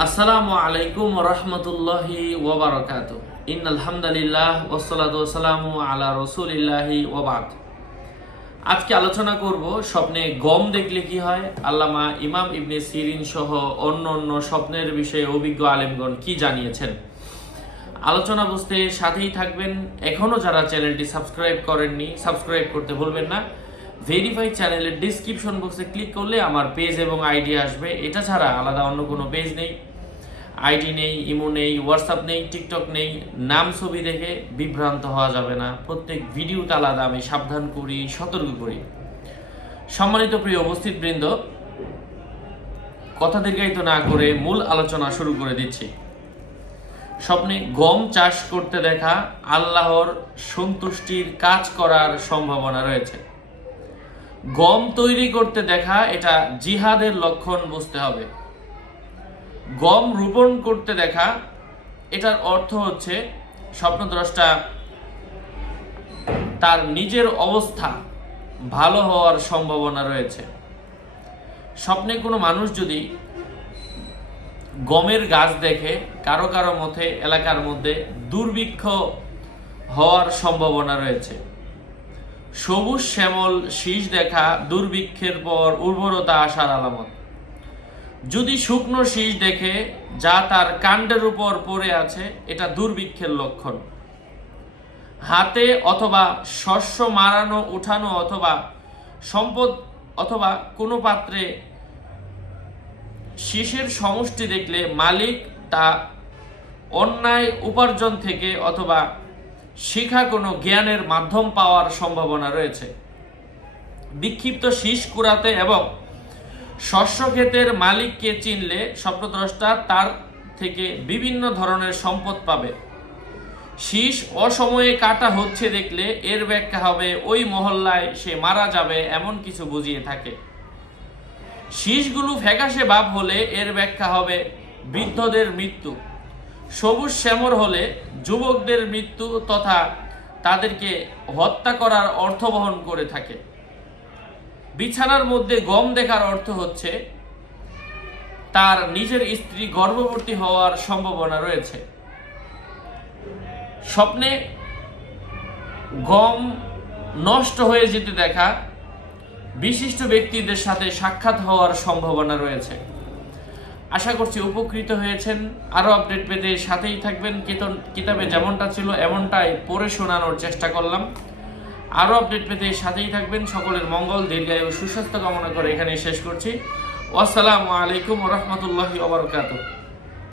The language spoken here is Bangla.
আসসালামু আলাইকুম রহমতুল্লাহি ওয়াবারাকাতু। ইন্নাল হামদুলিল্লাহ ওয়াসসালাতু ওয়াসসালামু আলা রাসূলিল্লাহি ওয়া বা'দ। আজকে আলোচনা করব স্বপ্নে গম দেখলে কি হয়। আল্লামা ইমাম ইবনে সিরিন সহ অন্য স্বপ্নের বিষয়ে অভিজ্ঞ আলেমগণ কি জানিয়েছেন। আলোচনা বুঝতে সাথেই থাকবেন। এখনো যারা চ্যানেলটি সাবস্ক্রাইব করেননি সাবস্ক্রাইব করতে ভুলবেন না। ভেরিফাই চ্যানেলের ডিসক্রিপশন বক্সে ক্লিক করলে আমার পেজ এবং আইডি আসবে। এটা ছাড়া আলাদা অন্য কোনো পেজ নেই, আইডি নেই, ইমো নেই, হোয়াটসঅ্যাপ নেই, টিকটক নেই। নাম ছবি দেখে বিভ্রান্ত হওয়া যাবে না। প্রত্যেক ভিডিওতে আলাদা আমি সাবধান করি, সতর্ক করি। সম্মানিত প্রিয় উপস্থিত বৃন্দ, কথা দীর্ঘায়িত না করে মূল আলোচনা শুরু করে দিচ্ছি। স্বপ্নে গম চাষ করতে দেখা আল্লাহর সন্তুষ্টির কাজ করার সম্ভাবনা রয়েছে। গম তৈরি করতে দেখা এটা জিহাদের লক্ষণ বুঝতে হবে। গম রোপণ করতে দেখা এটার অর্থ হচ্ছে স্বপ্নদ্রষ্টা তার নিজের অবস্থা ভালো হওয়ার সম্ভাবনা রয়েছে। স্বপ্নে কোনো মানুষ যদি গমের গাছ দেখে কারো কারো মতে এলাকার মধ্যে দুর্ভিক্ষ হওয়ার সম্ভাবনা রয়েছে। সবুজ শ্যামল শীষ দেখা দুর্ভিক্ষের পর উর্বরতা আসার আলামত। যদি শুকনো শীষ দেখে যা তার কাণ্ডের উপর পড়ে আছে, এটা দুর্ভিক্ষের লক্ষণ। হাতে অথবা শস্য মারানো উঠানো অথবা সম্পদ অথবা কোনো পাত্রে শীষের সমষ্টি দেখলে মালিক তা অন্যায় উপার্জন থেকে অথবা শিখা কোনো জ্ঞানের মাধ্যম পাওয়ার সম্ভাবনা রয়েছে। বিক্ষিপ্ত শীষ কুড়াতে এবং শস্য ক্ষেতের মালিককে চিনলে স্বপ্নদ্রষ্টা তার থেকে বিভিন্ন ধরনের সম্পদ পাবে। শীষ অসময়ে কাটা হচ্ছে দেখলে এর ব্যাখ্যা হবে ওই মহল্লায় সে মারা যাবে এমন কিছু বুঝিয়ে থাকে। শীষগুলো ফ্যাকাশে ভাব হলে এর ব্যাখ্যা হবে বৃদ্ধদের মৃত্যু। সবুজ শ্যামর হলে যুবকদের মৃত্যু তথা তাদেরকে হত্যা করার অর্থ বহন করে থাকে। বিছানার মধ্যে গম দেখার অর্থ হচ্ছে তার নিজের স্ত্রী গর্ভবতী হওয়ার সম্ভাবনা রয়েছে। স্বপ্নে গম নষ্ট হয়ে যেতে দেখা বিশিষ্ট ব্যক্তিদের সাথে সাক্ষাৎ হওয়ার সম্ভাবনা রয়েছে। আশা করছি উপকৃত হয়েছেন। আরও আপডেট পেতে সাথেই থাকবেন। কিতাবে যেমনটা ছিল এমনটাই পড়ে শোনানোর চেষ্টা করলাম। আরও আপডেট পেতে সাথেই থাকবেন। সকলের মঙ্গল, দীর্ঘায়ু, সুস্বাস্থ্য কামনা করে এখানেই শেষ করছি। আসসালামু আলাইকুম ওয়া রাহমাতুল্লাহি ওয়া বারাকাতুহু।